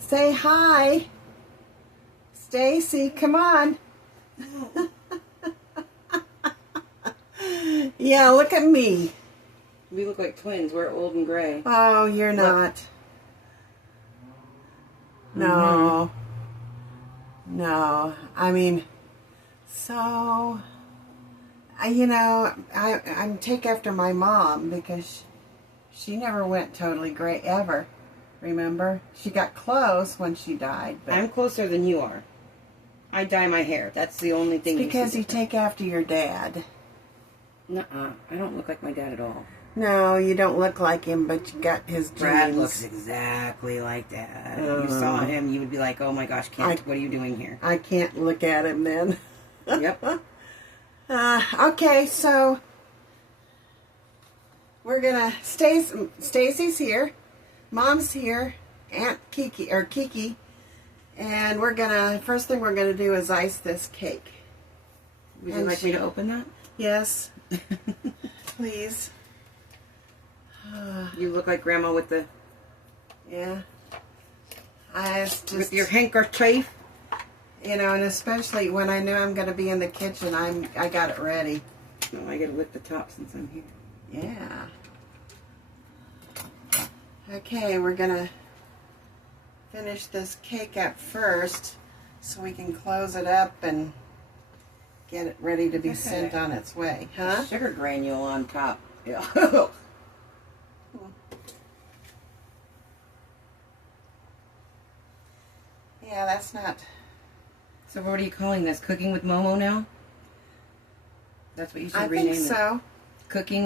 Say hi. Stacy, come on. Yeah, look at me. We look like twins. We're old and gray. Oh, you're not. No. No. I mean, so, I'm take after my mom because she never went totally gray ever. Remember? She got close when she died. But I'm closer than you are. I dye my hair. That's the only thing. it's because you take after your dad. Nuh-uh. I don't look like my dad at all. No, you don't look like him, but you got his genes. Brad looks exactly like that. If you saw him, you would be like, oh my gosh, Kent, what are you doing here? I can't look at him then. Yep. Okay, so we're gonna Stacy's here, Mom's here, Aunt Kiki, and first thing we're gonna do is ice this cake. Would you like me to open that? Yes, please. You look like Grandma with the Yeah. with your handkerchief. And especially when I know I'm going to be in the kitchen, I got it ready. No, I gotta lift the top since I'm here. Yeah. Okay, we're going to finish this cake up first so we can close it up and get it ready to be sent on its way. Huh? Sugar granule on top. Yeah. Yeah, that's not... So what are you calling this? Cooking with Momo now? That's what you should rename it. I think so. Cooking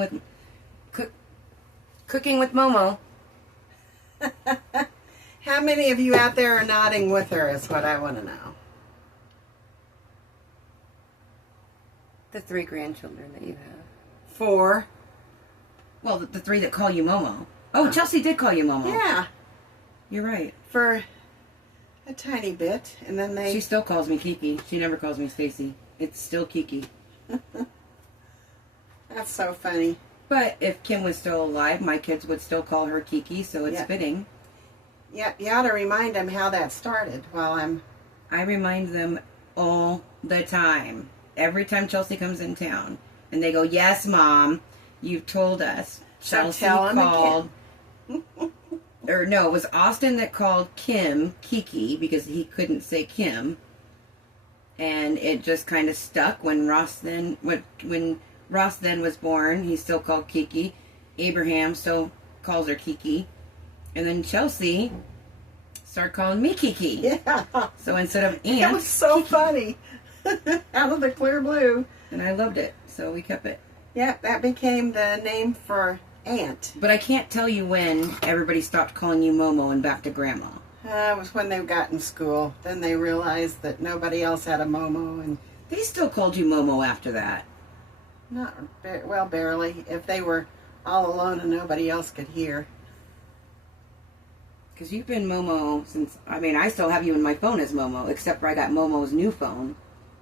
with Momo. How many of you out there are nodding with her is what I want to know. The 3 grandchildren that you have. 4. Well, the 3 that call you Momo. Oh, Chelsea did call you Momo. Yeah. You're right. For a tiny bit, and then She still calls me Kiki. She never calls me Stacy. It's still Kiki. That's so funny. But if Kim was still alive, my kids would still call her Kiki, so it's fitting. Yeah, you ought to remind them how that started I remind them all the time. Every time Chelsea comes in town. And they go, yes, Mom, you've told us. Chelsea called... Or no, it was Austin that called Kim Kiki because he couldn't say Kim. And it just kind of stuck when Ross then was born, he still called Kiki. Abraham still calls her Kiki. And then Chelsea started calling me Kiki. Yeah. So instead of Aunt, that was so Kiki. funny. Out of the clear blue. And I loved it, so we kept it. Yeah, that became the name for Aunt. But I can't tell you when everybody stopped calling you Momo and back to Grandma. It was when they got in school. Then they realized that nobody else had a Momo, and They still called you Momo after that. barely. If they were all alone and nobody else could hear. Because you've been Momo since... I still have you in my phone as Momo, except for I got Momo's new phone.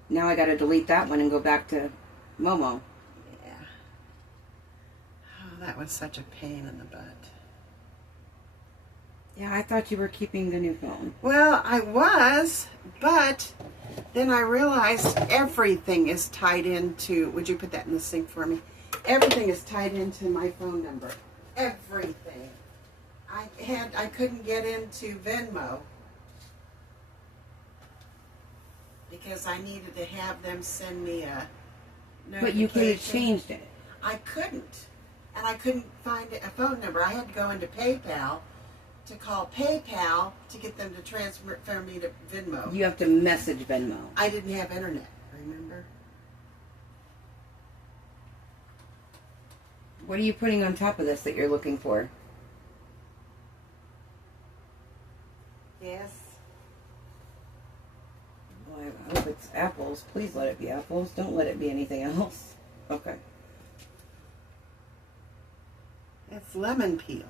Now I got to delete that one and go back to Momo. Yeah. Oh, that was such a pain in the butt. Yeah, I thought you were keeping the new phone. Well, I was, but then I realized everything is tied into... Would you put that in the sink for me? Everything is tied into my phone number. Everything. I couldn't get into Venmo because I needed to have them send me a notification. But you could have changed it. I couldn't. And I couldn't find a phone number. I had to go into PayPal to call PayPal to get them to transfer me to Venmo. You have to message Venmo. I didn't have internet, remember? What are you putting on top of this that you're looking for? Yes. Well, I hope it's apples. Please let it be apples. Don't let it be anything else. Okay. It's lemon peel.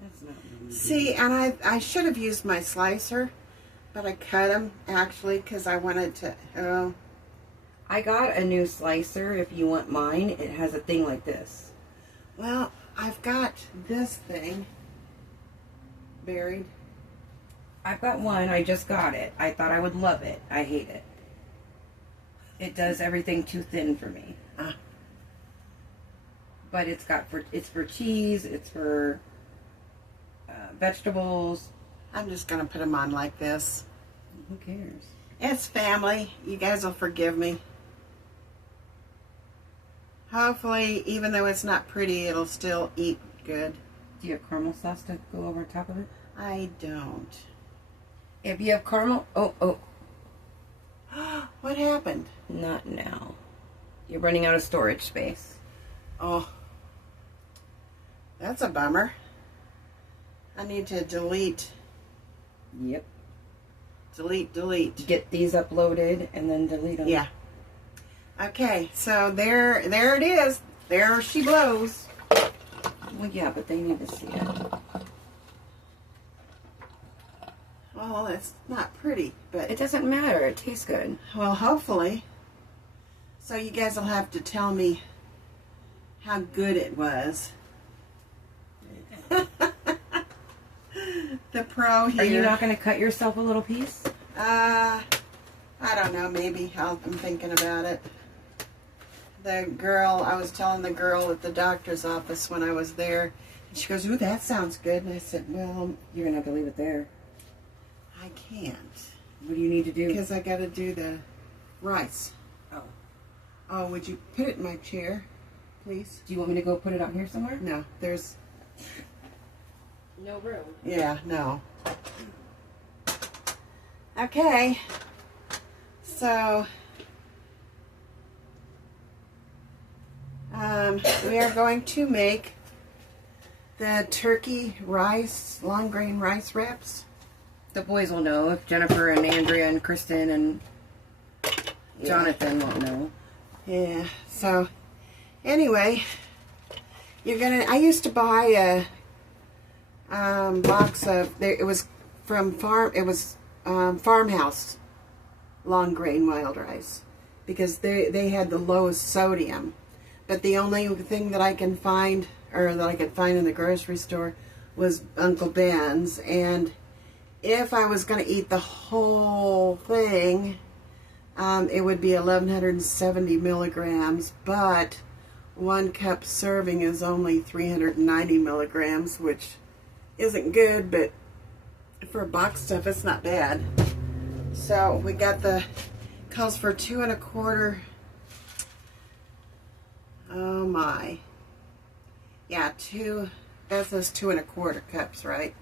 That's not lemon See, peel. and I should have used my slicer, but I cut them, actually, because I wanted to... Oh. I got a new slicer. If you want mine, it has a thing like this. Well, I've got this thing buried. I've got one. I just got it. I thought I would love it. I hate it. It does everything too thin for me. But it's for cheese. It's for vegetables. I'm just gonna put them on like this. Who cares? It's family. You guys will forgive me. Hopefully, even though it's not pretty, it'll still eat good. Do you have caramel sauce to go over top of it? I don't. If you have caramel, What happened? not now. You're running out of storage space. Oh, that's a bummer. I need to delete. Yep. Delete. Get these uploaded and then delete them. Yeah. Okay, so there it is. There she blows. Well, yeah, but they need to see it. Well, it's not pretty, but It doesn't matter. It tastes good. well, hopefully. So you guys will have to tell me how good it was. The pro here. Are you not going to cut yourself a little piece? I don't know. Maybe I'm thinking about it. I was telling the girl at the doctor's office when I was there, and she goes, "Ooh, that sounds good." And I said, "Well, You're going to have to leave it there. I can't What do you need to do? because I got to do the rice." Oh. Oh, would you put it in my chair, please? Do you want me to go put it out here somewhere? No, there's. No room. Yeah, no. Okay. So, we are going to make the turkey rice, long grain rice wraps. The boys will know if Jennifer and Andrea and Kristen and Jonathan won't know. Yeah. So, anyway, I used to buy a box of, it was from Farmhouse long grain wild rice because they had the lowest sodium. But the only thing that I can find, or that I could find in the grocery store, was Uncle Ben's. And if I was going to eat the whole thing, it would be 1,170 milligrams. But 1 cup serving is only 390 milligrams, which isn't good, but for box stuff, it's not bad. So we got calls for 2 1/4. Oh my. Yeah, that says 2 1/4 cups, right?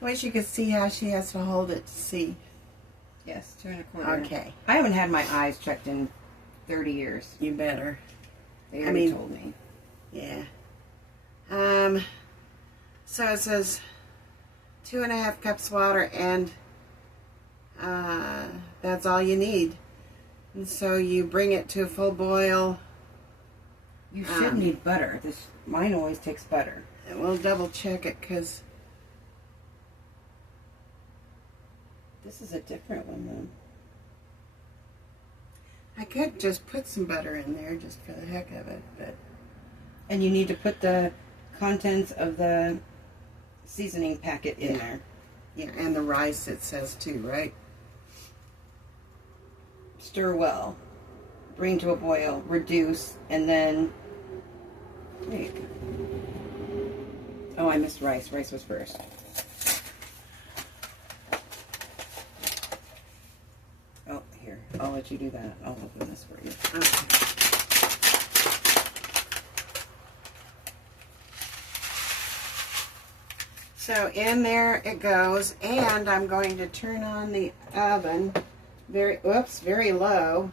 Wish you could see how she has to hold it to see. Yes, 2 1/4. Okay. I haven't had my eyes checked in 30 years. You better. They already told me. Yeah. So it says 2 1/2 cups water, and that's all you need. And so you bring it to a full boil. You should need butter. Mine always takes butter. And we'll double check it because This is a different one, though. I could just put some butter in there just for the heck of it, but And you need to put the contents of the seasoning packet in there. yeah, and the rice it says too, right? Stir well. Bring to a boil. Reduce. And then... Wait. Oh, I missed rice. Rice was first. Oh, here. I'll let you do that. I'll open this for you. Okay. So in there it goes, and I'm going to turn on the oven very low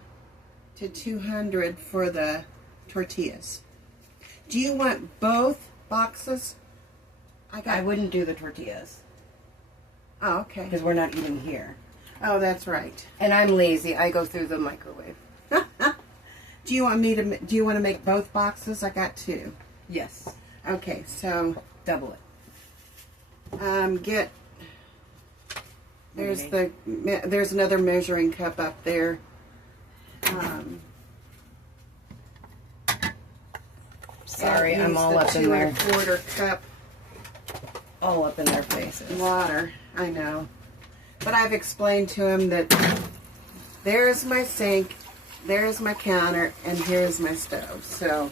to 200 for the tortillas. Do you want both boxes? I wouldn't do the tortillas Oh, okay. because we're not eating here. Oh, that's right. And I'm lazy. I go through the microwave. Do you want to make both boxes? I got 2. Yes. Okay, so Double it. there's another measuring cup up there. Sorry, That I'm needs all the up in 2 there. 1/4 cup. all up in their faces. Water, I know. But I've explained to him that there's my sink, there's my counter, and here's my stove. So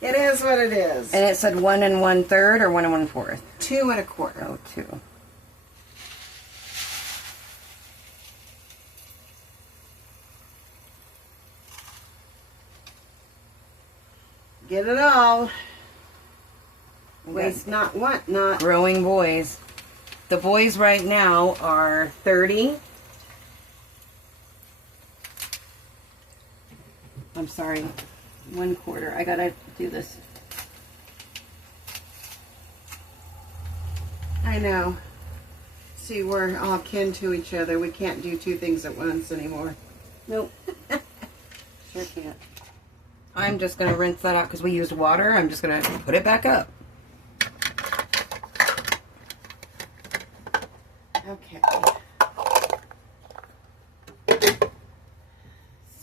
it is what it is. And it said 1 1/3 or 1 1/4? 2 1/4. Oh, 2. Get it all. Waste not, want not. Growing boys. The boys right now are 30. I'm sorry, 1/4. I gotta do this. I know. See, we're all kin to each other. We can't do 2 things at once anymore. Nope. Sure can't. I'm just gonna rinse that out because we used water. I'm just gonna put it back up. Okay.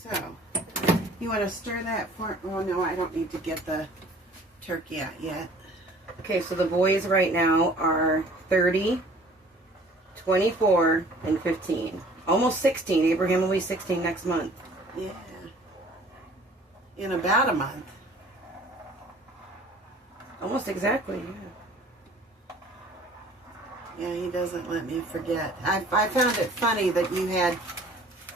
So, you want to stir that for... Oh, no, I don't need to get the turkey out yet. Okay, so the boys right now are 30, 24, and 15. Almost 16. Abraham will be 16 next month. Yeah. In about a month. Almost exactly, yeah. Yeah, he doesn't let me forget. I found it funny that you had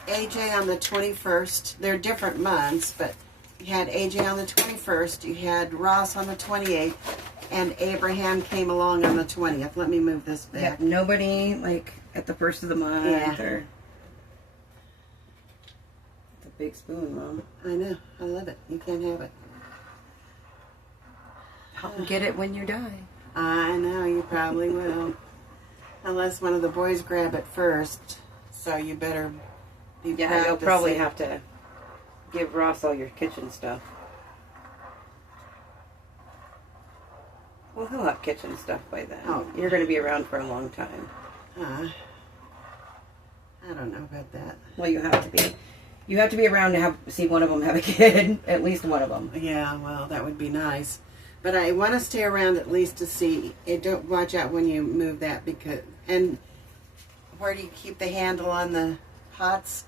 AJ on the 21st. They're different months, but you had AJ on the 21st, you had Ross on the 28th, and Abraham came along on the 20th. Let me move this back. Yeah, nobody, like, at the first of the month. Yeah. Or... It's a big spoon, Mom. I know. I love it. You can't have it. I'll get it when you die. I know. You probably will. Unless one of the boys grab it first. So you better be Yeah, you'll probably have to give Ross all your kitchen stuff. Well, he'll have kitchen stuff by then. Oh. You're going to be around for a long time. I don't know about that. Well, you have to be. You have to be around to see one of them have a kid. At least one of them. Yeah, well, that would be nice. But I want to stay around at least to see. Don't watch out when you move that because. And where do you keep the handle on the pots?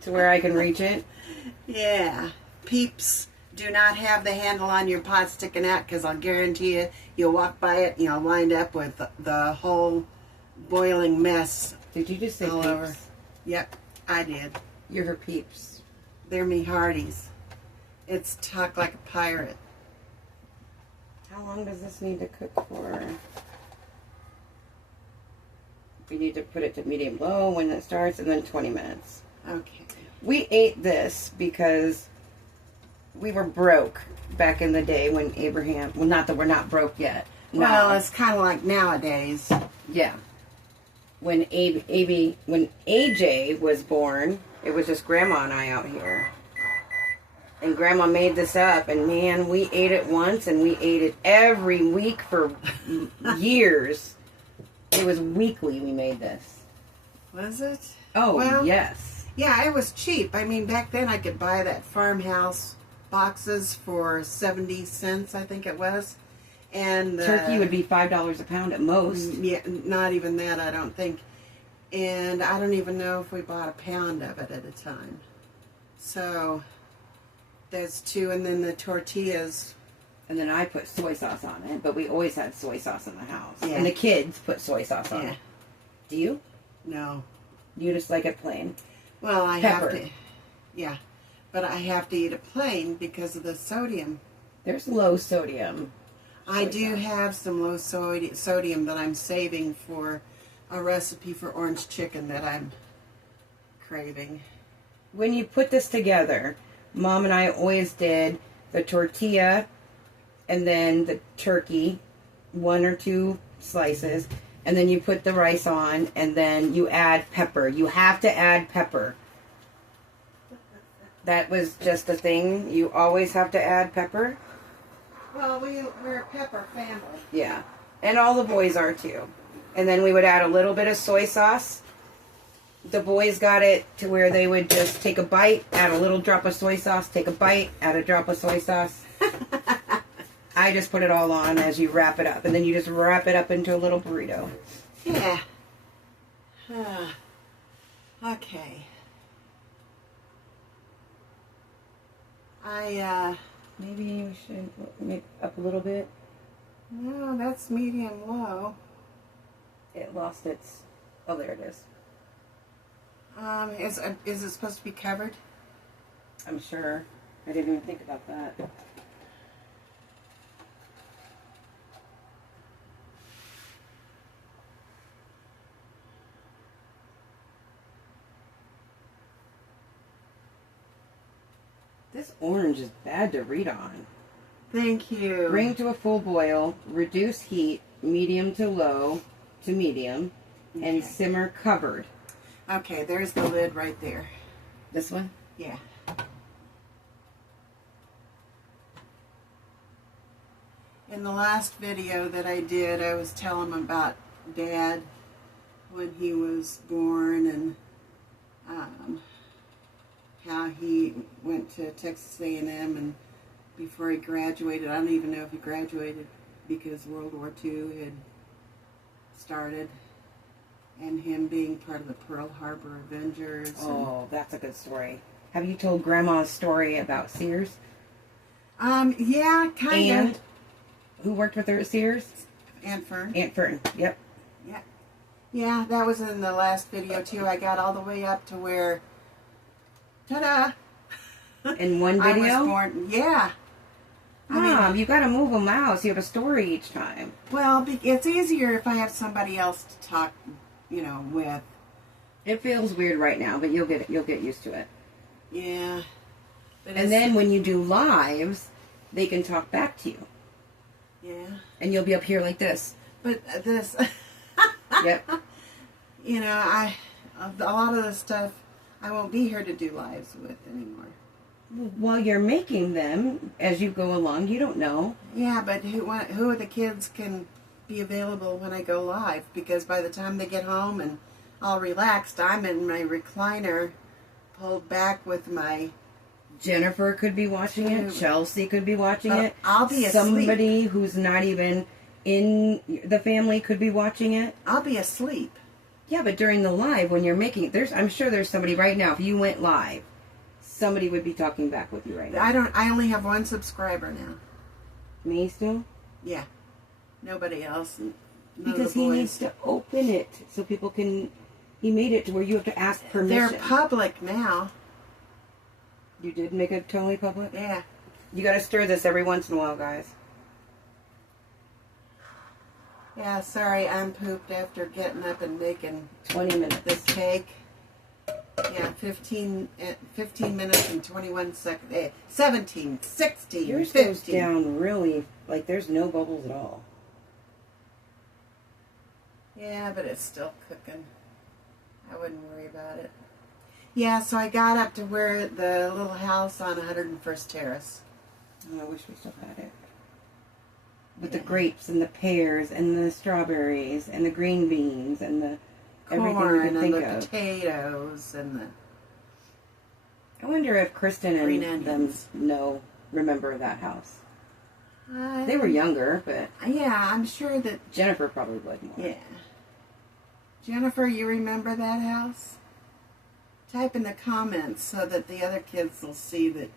To where I can reach it. Yeah, peeps. Do not have the handle on your pot sticking out because I'll guarantee you, you'll walk by it and you'll wind up with the whole boiling mess. Did you just say all peeps? over. Yep, I did. You're her peeps. They're me hearties. It's talk like a pirate. How long does this need to cook for? We need to put it to medium low when it starts and then 20 minutes. Okay. We ate this because we were broke back in the day when Abraham, well, not that we're not broke yet. No. Well, it's kind of like nowadays. Yeah. When when AJ was born, it was just Grandma and I out here. And Grandma made this up, and man, we ate it once, and we ate it every week for years. It was weekly we made this. Was it? Oh, well, yes. Yeah, it was cheap. I mean, back then I could buy that farmhouse boxes for 70 cents, I think it was. And turkey would be $5 a pound at most. Yeah, not even that, I don't think. And I don't even know if we bought a pound of it at a time. So there's 2, and then the tortillas. And then I put soy sauce on it, but we always had soy sauce in the house. Yeah. And the kids put soy sauce on Yeah. it. Do you? No. You just like it plain? Well, I Pepper. have to. Yeah. But I have to eat it plain because of the sodium. There's low sodium. I soy do sauce. have some low sodium that I'm saving for a recipe for orange chicken that I'm craving. When you put this together, Mom and I always did the tortilla and then the turkey, 1 or 2 slices, and then you put the rice on, and then you add pepper. You have to add pepper. That was just a thing. You always have to add pepper. Well, we're a pepper family. Yeah. And all the boys are too. And then we would add a little bit of soy sauce. The boys got it to where they would just take a bite, add a little drop of soy sauce, take a bite, add a drop of soy sauce. I just put it all on as you wrap it up. And then you just wrap it up into a little burrito. Yeah. Okay. Maybe we should make up a little bit. No, that's medium low. It lost its... Oh, there it is. Is it supposed to be covered? I'm sure. I didn't even think about that. This orange is bad to read on. Thank you. Bring to a full boil, reduce heat, medium to low to medium, and simmer covered. Okay, there's the lid right there. This one? Yeah. In the last video that I did, I was telling about Dad when he was born and how he went to Texas A&M and before he graduated, I don't even know if he graduated because World War II had started, and him being part of the Pearl Harbor Avengers. Oh, that's a good story. Have you told Grandma's story about Sears? Yeah, kind of. And who worked with her at Sears? Aunt Fern. Aunt Fern, yep. Yeah. Yeah, that was in the last video too. I got all the way up to where, ta-da! In one video? I was born, yeah. Mom, you gotta move them out so you have a story each time. Well, it's easier if I have somebody else to talk, with. It feels weird right now, but you'll get used to it. Yeah. And then when you do lives, they can talk back to you. Yeah. And you'll be up here like this. But this... Yep. A lot of the stuff I won't be here to do lives with anymore. While you're making them, as you go along, you don't know. Yeah, but who of the kids can be available when I go live? Because by the time they get home and all relaxed, I'm in my recliner, pulled back with my... Jennifer could be watching it. Chelsea could be watching it. I'll be asleep. Somebody who's not even in the family could be watching it. I'll be asleep. Yeah, but during the live, when you're making it, I'm sure there's somebody right now. If you went live, somebody would be talking back with you right now. I only have one subscriber now. Me still? Yeah. Nobody else. Because he needs to open it so people can... He made it to where you have to ask permission. They're public now. You did make it totally public? Yeah. You gotta stir this every once in a while, guys. Yeah, sorry, I'm pooped after getting up and making 20 minutes. this cake. Yeah, 15 minutes and 21 seconds. 17, 16, Yours 15. goes down really, like there's no bubbles at all. Yeah, but it's still cooking. I wouldn't worry about it. Yeah, so I got up to where the little house on 101st Terrace. Oh, I wish we still had it. With the grapes and the pears and the strawberries and the green beans and the everything we Corn could and think the of. potatoes and the... I wonder if Kristen green and them remember that house. I They were younger, but Yeah, I'm sure that... Jennifer probably would more. Yeah. Jennifer, you remember that house? Type in the comments so that the other kids will see that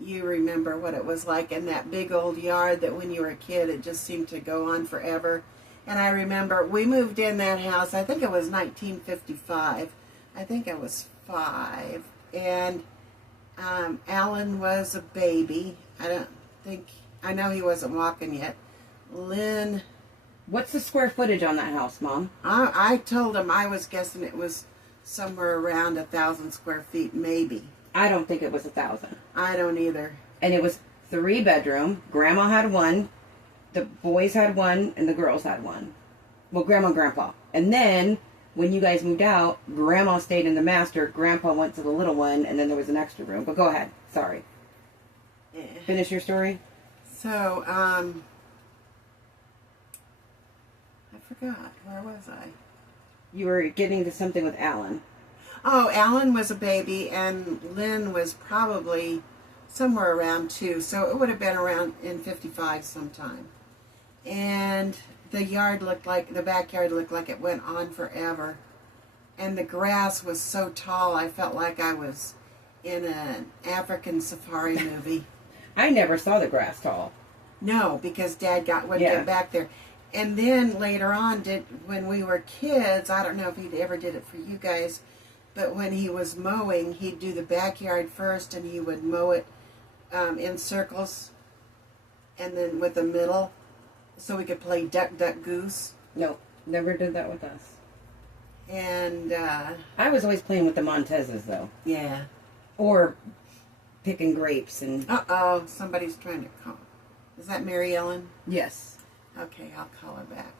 you remember what it was like in that big old yard that when you were a kid it just seemed to go on forever. And I remember we moved in that house, I think it was 1955. I think I was 5. And Alan was a baby. I know he wasn't walking yet. Lynn... What's the square footage on that house, Mom? I told him I was guessing it was somewhere around 1,000 square feet, maybe. I don't think it was 1,000. I don't either. And it was 3-bedroom. Grandma had one, the boys had one, and the girls had one. Well, Grandma and Grandpa. And then, when you guys moved out, Grandma stayed in the master, Grandpa went to the little one, and then there was an extra room. But go ahead. Sorry. Yeah. Finish your story? So, I forgot. Where was I? You were getting to something with Alan. Oh, Alan was a baby, and Lynn was probably somewhere around 2, so it would have been around in 55 sometime. And the backyard looked like it went on forever. And the grass was so tall, I felt like I was in an African safari movie. I never saw the grass tall. No, because Dad wouldn't get back there. And then later on, when we were kids, I don't know if he ever did it for you guys, but when he was mowing, he'd do the backyard first, and he would mow it in circles, and then with the middle, so we could play duck, duck, goose. Nope, never did that with us. And I was always playing with the Montezes, though. Yeah. Or picking grapes and... Uh-oh, somebody's trying to call. Is that Mary Ellen? Yes. Okay, I'll call her back.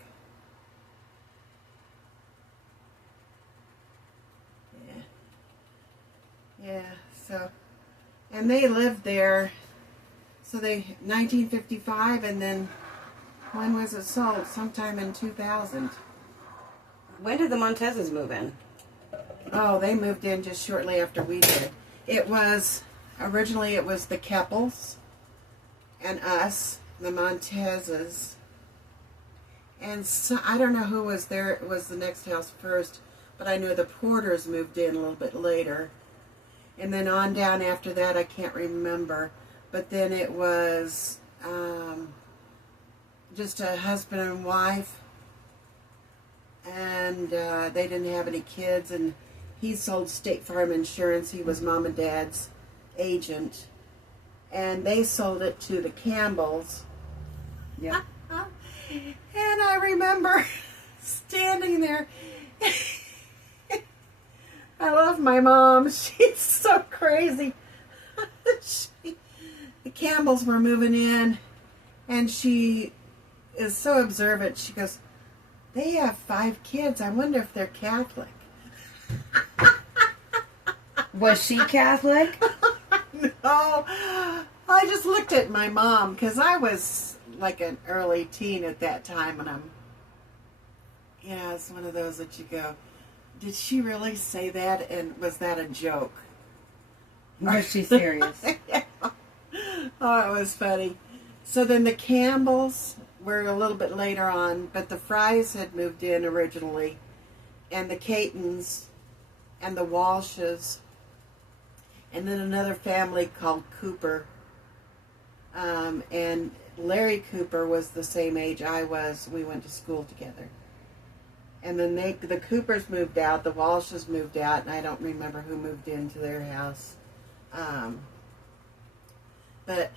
Yeah, so, and they lived there, so 1955, and then, when was it sold? Sometime in 2000. When did the Montezes move in? Oh, they moved in just shortly after we did. Originally it was the Keppels, and us, the Montezes, and so, I don't know who was there, it was the next house first, but I know the Porters moved in a little bit later. And then on down after that, I can't remember. But then it was just a husband and wife. And they didn't have any kids. And he sold State Farm Insurance. He was Mom and Dad's agent. And they sold it to the Campbells. Yeah. And I remember standing there. I love my mom. She's so crazy. The Campbells were moving in, and she is so observant. She goes, "They have 5 kids. I wonder if they're Catholic." Was she Catholic? No. I just looked at my mom, because I was like an early teen at that time, and it's one of those that you go, did she really say that, and was that a joke? Was she serious? Yeah. Oh, it was funny. So then the Campbells were a little bit later on, but the Frys had moved in originally, and the Catons, and the Walshes, and then another family called Cooper. And Larry Cooper was the same age I was. We went to school together. And then the Coopers moved out, the Walshes moved out, and I don't remember who moved into their house. But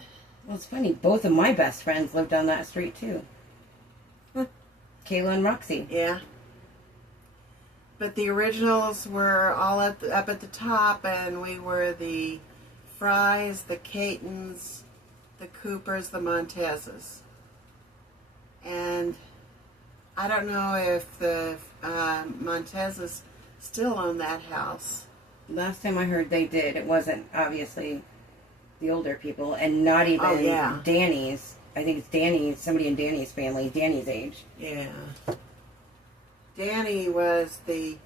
Well, it's funny. Both of my best friends lived on that street, too. Kayla and Roxy. Yeah. But the originals were all up at the top, and we were the Frys, the Catons, the Coopers, the Montezes. And I don't know if the Montezes still own that house. Last time I heard they did. It wasn't, obviously, the older people, and not even Danny's. I think it's Danny, somebody in Danny's family, Danny's age. Yeah. Danny was the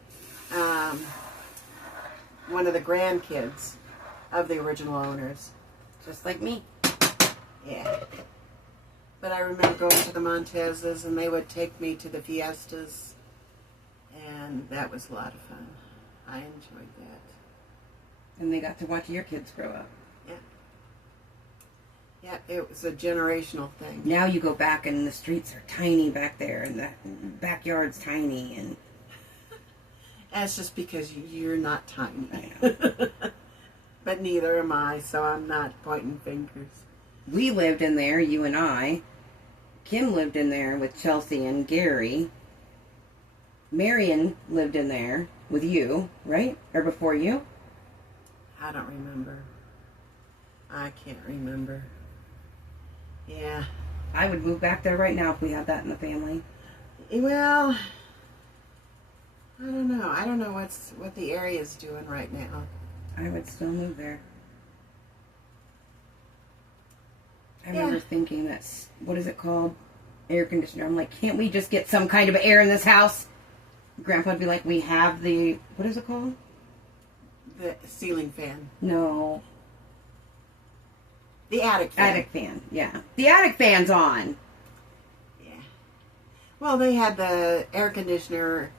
one of the grandkids of the original owners. Just like me. Yeah. But I remember going to the Montezes, and they would take me to the fiestas, and that was a lot of fun. I enjoyed that. And they got to watch your kids grow up. Yeah. Yeah, it was a generational thing. Now you go back, and the streets are tiny back there, and the backyard's tiny, and... That's just because you're not tiny. I know. But neither am I, so I'm not pointing fingers. We lived in there, you and I. Kim lived in there with Chelsea and Gary. Marion lived in there with you, right? Or before you? I don't remember. I can't remember. Yeah. I would move back there right now if we had that in the family. Well, I don't know. I don't know what the area's doing right now. I would still move there. I remember thinking that's, what is it called? Air conditioner. I'm like, can't we just get some kind of air in this house? Grandpa would be like, we have the, what is it called? The ceiling fan. No. The attic fan. Attic fan, yeah. The attic fan's on. Yeah. Well, they had the air conditioner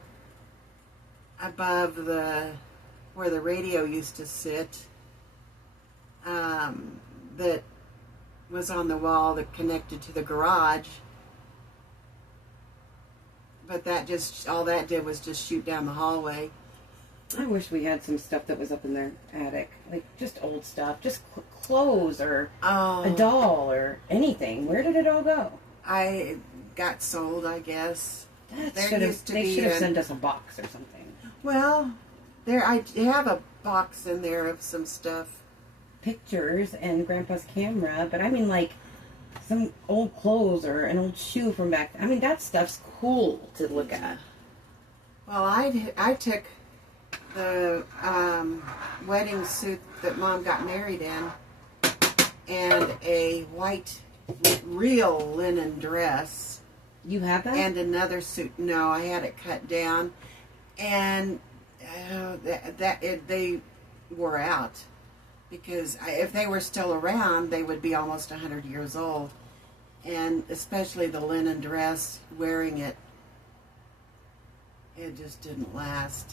above where the radio used to sit. That was on the wall that connected to the garage. But all that did was just shoot down the hallway. I wish we had some stuff that was up in their attic. Like, just old stuff. Just clothes or a doll or anything. Where did it all go? I got sold, I guess. They should have sent us a box or something. Well, I have a box in there of some stuff. Pictures and Grandpa's camera, but I mean, like, some old clothes or an old shoe from back. I mean, that stuff's cool to look at. Well, I took the wedding suit that Mom got married in and a white real linen dress. You have that? And another suit. No, I had it cut down, and they wore out. Because if they were still around, they would be almost 100 years old. And especially the linen dress, wearing it, it just didn't last.